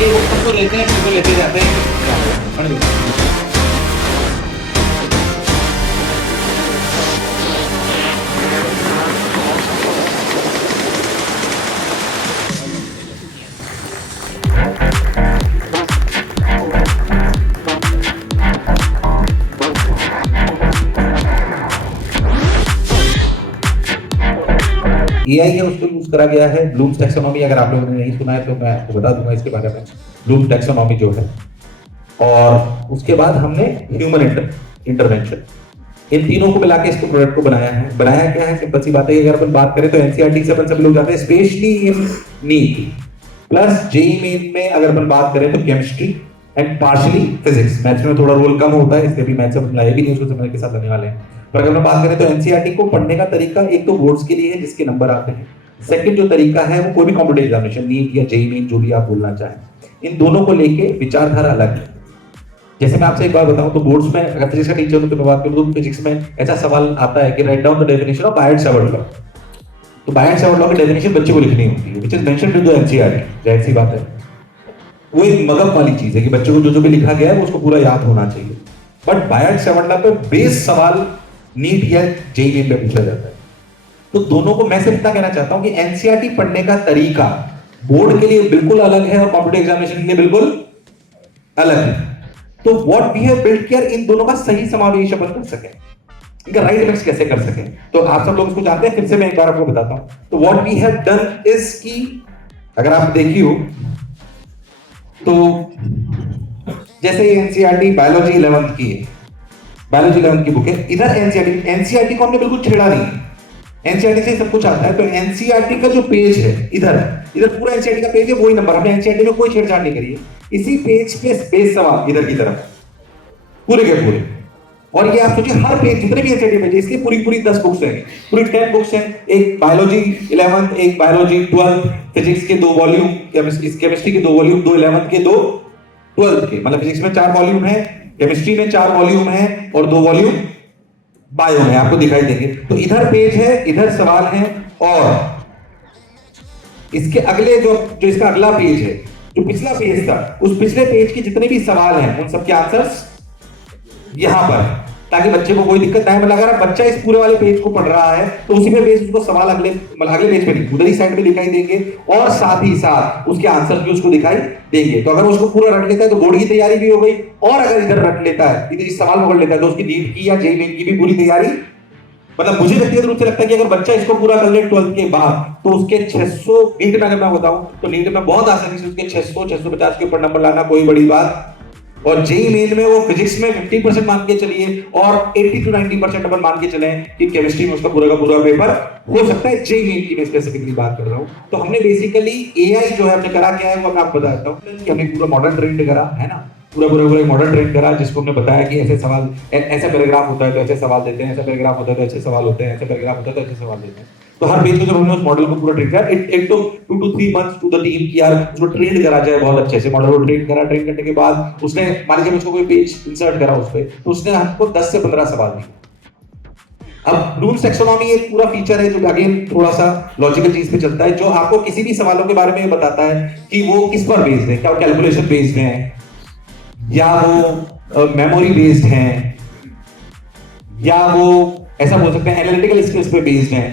ये वो सबको लेते हैं, फिर लेते जाते हैं। एआई है उसको यूज करा गया है ब्लूम्स टैक्सोनॉमी। अगर आप लोगों ने नहीं सुना है तो मैं आपको बता दूंगा इसके बारे में। ब्लूम्स टैक्सोनॉमी जो है, और उसके बाद हमने ह्यूमन इंटरवेंशन, इन तीनों को मिला के इसको प्रोडक्ट को बनाया है। बनाया क्या है, सिंपल सी बात है। अगर अपन बात करें तो एनसीईआरटी से अपन सभी लोग जाते हैं, specially in NEET plus JEE Main में अगर अपन बात करें तो chemistry and partially physics. Maths में थोड़ा रोल कम होता है, इसलिए भी मैथ्स अपन लाए भी नहीं, उसको समय के साथ आने वाले हैं। पर अगर हम बात करें तो एनसीईआरटी को पढ़ने का तरीका एक तो बोर्ड्स के लिए है जिसके नंबर आते हैं। सेकंड जो तरीका है वो कोई भी कॉम्पिटेटिव एग्जामिनेशन, नीट या जेईई मेन जो भी आप बोलना चाहें, इन दोनों को लेके विचारधारा अलग है। जैसे मैं आपसे एक बात बताऊं तो बोर्ड्स में अगर फिजिक्स का टीचर हूं तो मैं बात करूं तो फिजिक्स में ऐसा सवाल आता है कि right down the definition of Biot Savart law. तो बायट-सवर्ट लॉ की डेफिनेशन बच्चे को लिखनी होती है, which is mentioned in the NCERT. जाहिर सी बात है, वो एक मगज वाली चीज है कि बच्चों को जो भी लिखा गया है वो उसको पूरा याद होना चाहिए। बट बायट-सवर्ट लॉ पे बेस सवाल नीट या जेईई में पूछा जाता है। तो दोनों को मैं सिर्फ इतना कहना चाहता हूं कि एनसीईआरटी पढ़ने का तरीका बोर्ड के लिए बिल्कुल अलग है और कॉम्पिटेटिव एग्जामिनेशन के लिए बिल्कुल अलग है। तो व्हाट वी हैव बिल्ट किया, इन दोनों का सही समावेश अपन कर सके, इनका राइट मिक्स कैसे कर सके। तो आप सब लोग इसको जानते हैं, फिर से मैं एक बार आपको बताता हूं। तो what we have done is कि अगर आप देखी हो तो जैसे एनसीईआरटी बायोलॉजी 11th की है, बायोलॉजी 11th की बुक है। इधर एनसीईआरटी को हमने बिल्कुल छेड़ा नहीं, एनसीईआरटी से सब कुछ आता है। तो एनसीईआरटी का जो पेज है इधर पूरा एनसीईआरटी का पेज है, वही नंबर। हमने एनसीईआरटी में कोई छेड़छाड़ नहीं करी है। इसी पेज पे स्पेस सवाल इधर की तरफ पूरे के पूरे। और ये आप सोचिए हर पेज जितने भी एनसीईआरटी पेज है इसकी पूरी 10 बुक्स हैं, पूरी 10 बुक्स हैं। एक बायोलॉजी 11th, एक बायोलॉजी 12th, फिजिक्स के 2 वॉल्यूम, केमिस्ट्री के 2 वॉल्यूम, 2 11th के, 2 12th के। मतलब फिजिक्स में 4 वॉल्यूम है, केमिस्ट्री में 4 वॉल्यूम है और 2 वॉल्यूम बायो में, आपको दिखाई देंगे। तो इधर पेज है, इधर सवाल है, और इसके अगले जो इसका अगला पेज है, जो पिछला पेज था, उस पिछले पेज के जितने भी सवाल हैं उन सबके आंसर्स यहां पर, ताकि बच्चे को कोई दिक्कत ना है। मतलब अगर बच्चा इस पूरे वाले पेज को पढ़ रहा है तो उसी में बेस उसको सवाल अगले पेज पे नहीं, उधर ही साइड में दिखाई देंगे, और साथ ही साथ उसके आंसर भी उसको दिखाई देंगे। तो अगर उसको पूरा रट लेता है तो बोर्ड की तैयारी भी हो गई, और अगर इधर रट लेता है, इधर इस सवाल पकड़ लेता है, तो उसकी नीट की या जेईई मेन की भी पूरी तैयारी। मतलब मुझे व्यक्तिगत रूप से लगता है कि अगर बच्चा इसको पूरा कर ले 12th के बाद तो उसके 600 नीट में, अगर मैं बताऊं तो नीट में बहुत आसानी से उसके 600-650 के ऊपर नंबर लाना कोई बड़ी बात। और जेईई मेन में वो फिजिक्स में 50% मान के चलिए और 80 to 90% नंबर मान के चले कि केमिस्ट्री में उसका पूरा का पूरा पेपर हो सकता है। जेईई मेन की मैं स्पेसिफिकली बात कर रहा हूं। तो हमने बेसिकली एआई जो है हमने करा क्या है वो मैं आपको बताता हूं कि हमने पूरा मॉडर्न ट्रेंड करा है ना, पूरा मॉडर्न ट्रेंड करा, जिसको हमने बताया कि ऐसे सवाल, ऐसा पैराग्राफ होता है तो ऐसे सवाल देते हैं, ऐसा पैराग्राफ होता है तो ऐसे सवाल होते हैं, ऐसे पैराग्राफ होता है तो ऐसे सवाल देते हैं। तो हर पेज को जब हमने उस मॉडल को पूरा ट्रेन किया, it to 2 to 3 months to the team कि यार उसको ट्रेन करा जाए बहुत अच्छे से। मॉडल को ट्रेन करने के बाद उसने मान लीजिए उसको कोई पेज इंसर्ट करा उस पे, तो उसने हमको 10 से 15 सवाल दिए। अब ब्लूम्स टैक्सोनॉमी एक पूरा फीचर है जो अगेन थोड़ा सा लॉजिकल चीज पे चलता है, जो आपको किसी भी सवालों के बारे में बताता है कि वो किस पर बेस्ड है, क्या वो कैलकुलेशन बेस्ड है या वो मेमोरी बेस्ड है, या वो ऐसा बोल सकते हैं एनालिटिकल स्किल्स पे बेस्ड है।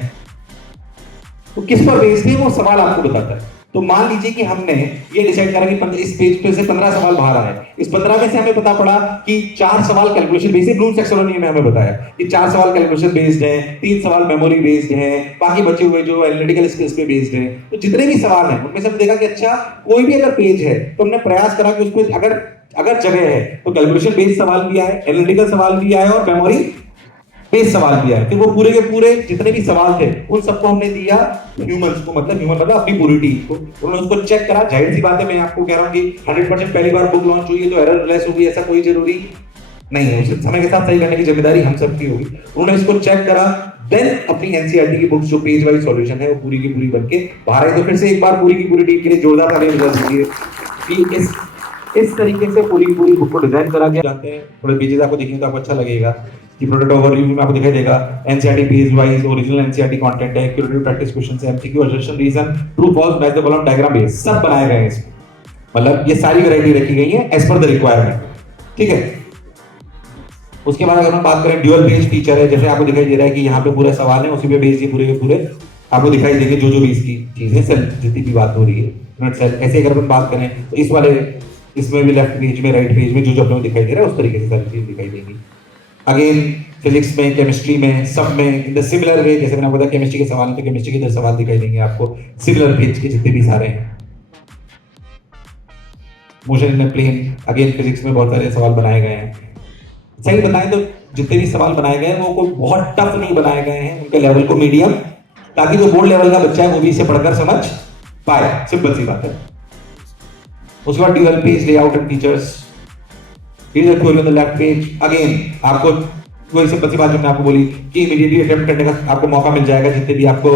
तो किस पर बेस्ड है वो सवाल आपको बताता है। तो मान लीजिए कि हमने ये डिसाइड करा कि इस पेज पे से 15 सवाल बाहर आए, इस 15 में से हमें पता पड़ा कि 4 सवाल कैलकुलेशन बेस्ड है। ब्लूम्स टैक्सोनॉमी में हमें बताया कि 4 सवाल कैलकुलेशन बेस्ड है, 3 सवाल मेमोरी बेस्ड है, बाकी बचे हुए जो एनालिटिकल स्किल्स पे बेस्ड है। तो जितने भी सवाल हैं उनमें से हमने देखा कि अच्छा कोई भी अगर पेज है तो हमने प्रयास करा कि उसमें अगर जगह है तो कैलकुलेशन बेस्ड सवाल भी आए, एनालिटिकल सवाल भी आए और मेमोरी बेस्ड सवाल भी आए। फिर वो पूरे के पूरे जितने भी सवाल थे उन सबको हमने दिया ह्यूमंस को, मतलब ह्यूमन मतलब अपनी पूरी टीम को। उन्होंने उसको चेक करा। जाहिर सी बात है, मैं आपको कह रहा हूं कि 100% पहली बार बुक लॉन्च हुई है तो एरर लेस होगी ऐसा कोई जरूरी नहीं है, उसे समय के साथ सही करने की जिम्मेदारी हम सबकी होगी। उन्होंने इसको चेक करा, देन अपनी एनसीईआरटी की बुक्स जो पेज वाइज सॉल्यूशन है वो पूरी की पूरी बनके बाहर आई। तो फिर से एक बार पूरी की पूरी टीम के लिए जोरदार तालियां बजा दीजिए कि इस तरीके से पूरी बुक को डिजाइन करा गया। जानते हैं थोड़े पेजेस आपको देखेंगे तो आपको अच्छा लगेगा कि प्रोडक्ट ओवरव्यू में आपको दिखाई देगा NCERT page wise, original NCERT content है, क्यूरेटिव प्रैक्टिस क्वेश्चंस है, MCQ, assertion, reason, true false, match the column, diagram base सब बनाए गए हैं इसमें। मतलब ये सारी वैरायटी रखी गई है एज पर द रिक्वायरमेंट, ठीक है। उसके बाद अगर हम बात करें ड्यूअल पेज फीचर है, जैसे आपको दिखाई दे रहा है कि यहाँ पे पूरे सवाल है, उसी पे बेस ये पूरे के पूरे आपको दिखाई देंगे जो भी इसकी चीजें सेल जितनी भी बात हो रही है नोट सेल। ऐसे अगर अपन बात करें तो इस वाले इसमें भी लेफ्ट पेज में राइट पेज में जो अपने को दिखाई दे रहा है उस तरीके से सारी चीज दिखाई देंगी। अगेन फिजिक्स में, केमिस्ट्री में, सब में इन द सिमिलर वे, जैसे मैंने बताया केमिस्ट्री के सवाल तो केमिस्ट्री के 10 सवाल दिखाई देंगे आपको सिमिलर पेज के जितने भी सारे हैं। Motion in plane, again physics में बहुत सारे सवाल बनाए गए हैं। सही बताएं तो जितने भी सवाल बनाए गए हैं वो कोई बहुत टफ नहीं बनाए गए हैं, उनके लेवल को मीडियम, ताकि जो बोर्ड लेवल का बच्चा है वो भी इसे पढ़कर समझ पाए, सिंपल सी बात है। उसके बाद dual page layout and features, Here is the theory on the left page. Again, आपको वही सिंपल सी बात जो मैंने आपको बोली कि इमीडिएटली अटेम्प्ट करने का आपको मौका मिल जाएगा, जितने भी आपको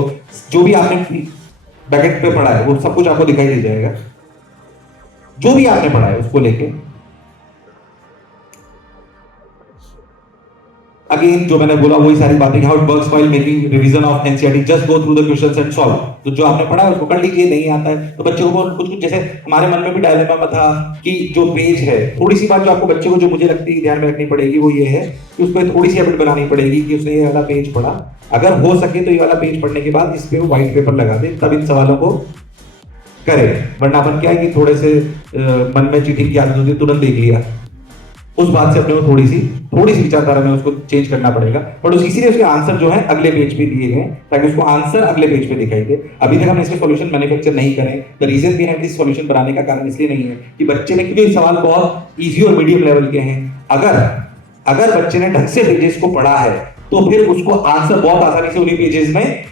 जो भी आपने ब्रैकेट पे पढ़ा है वो सब कुछ आपको दिखाई दे जाएगा, जो भी आपने पढ़ा है उसको लेके। अगेन जो मैंने बोला वही सारी बातें, how it works while making revision of NCERT, just go through the questions and solve. तो जो आपने पढ़ा है उसको कर लीजिए, नहीं आता है तो बच्चों को कुछ कुछ, जैसे हमारे मन में भी डायलेमा था कि जो पेज है, थोड़ी सी बात जो आपको बच्चे को जो मुझे लगती है ध्यान में रखनी पड़ेगी वो ये है कि उसको थोड़ी सी हैबिट बनानी पड़ेगी कि उसने ये वाला पेज पढ़ा, अगर हो सके तो ये वाला पेज पढ़ने के बाद इस पे व्हाइट पेपर लगा दे, तब इन सवालों को करे। वरना अपन क्या है कि थोड़े से मन में चीटिंग की आदत होती है, तुरंत देख लिया, उस बात से अपने को थोड़ी सी विचारधारा में उसको चेंज करना पड़ेगा। बट इसीलिए उसके आंसर जो है अगले पेज पे दिए गए ताकि उसको आंसर अगले पेज पे दिखाई दे। अभी तक हमने इसके सॉल्यूशन मैन्युफैक्चर नहीं करे। The reason behind this solution बनाने का कारण इसलिए नहीं है कि बच्चे ने, क्योंकि सवाल बहुत इजी और मीडियम लेवल के हैं, अगर बच्चे ने ढंग से पेजेस को पढ़ा है तो फिर उसको आंसर बहुत आसानी से उन्हीं पेजेस में,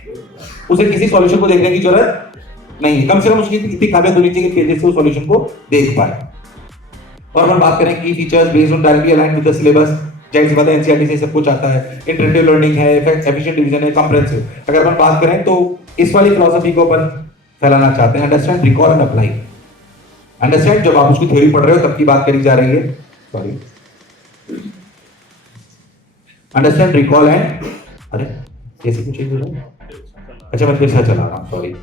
उसे किसी सॉल्यूशन को देखने की जरूरत नहीं, कम से कम उसकी इतनी काबिलियत होनी चाहिए कि पेजेस से उस सॉल्यूशन को देख पाए। और हम बात करें की features based on directly aligned with the syllabus, जैसे बात है एनसीईआरटी से सब कुछ आता है, इंटरेक्टिव लर्निंग है, एफिशिएंट डिवीजन है, कॉम्प्रिहेंसिव। अगर हम बात करें तो इस वाली फिलॉसफी को अपन फैलाना चाहते हैं, understand, recall and apply. Understand जब आप उसकी थ्योरी पढ़ रहे हो तब की बात करी जा रही है, सॉरी, अंडरस्टैंड, रिकॉल एंड, अरे कैसे कुछ ही बोला, अच्छा मैं फिर से चला रहा हूं, सॉरी।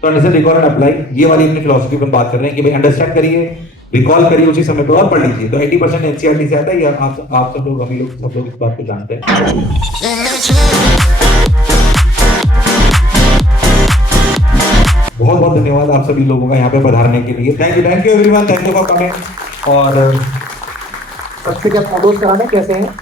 तो अंडरस्टैंड, रिकॉल एंड अप्लाई, ये वाली अपनी फिलॉसफी पर बात कर रहे हैं कि भाई अंडरस्टैंड करिए, रिकॉल करिए उसी समय पे और पढ़ लीजिए। तो 80% एनसीईआरटी से आता है, आप सब लोग, हम लोग सब लोग इस बात को जानते हैं। बहुत बहुत धन्यवाद आप सभी लोगों का यहाँ पे पधारने के लिए। Thank you everyone, thank you for coming. और सबसे क्या फोटोज कराने कैसे हैं?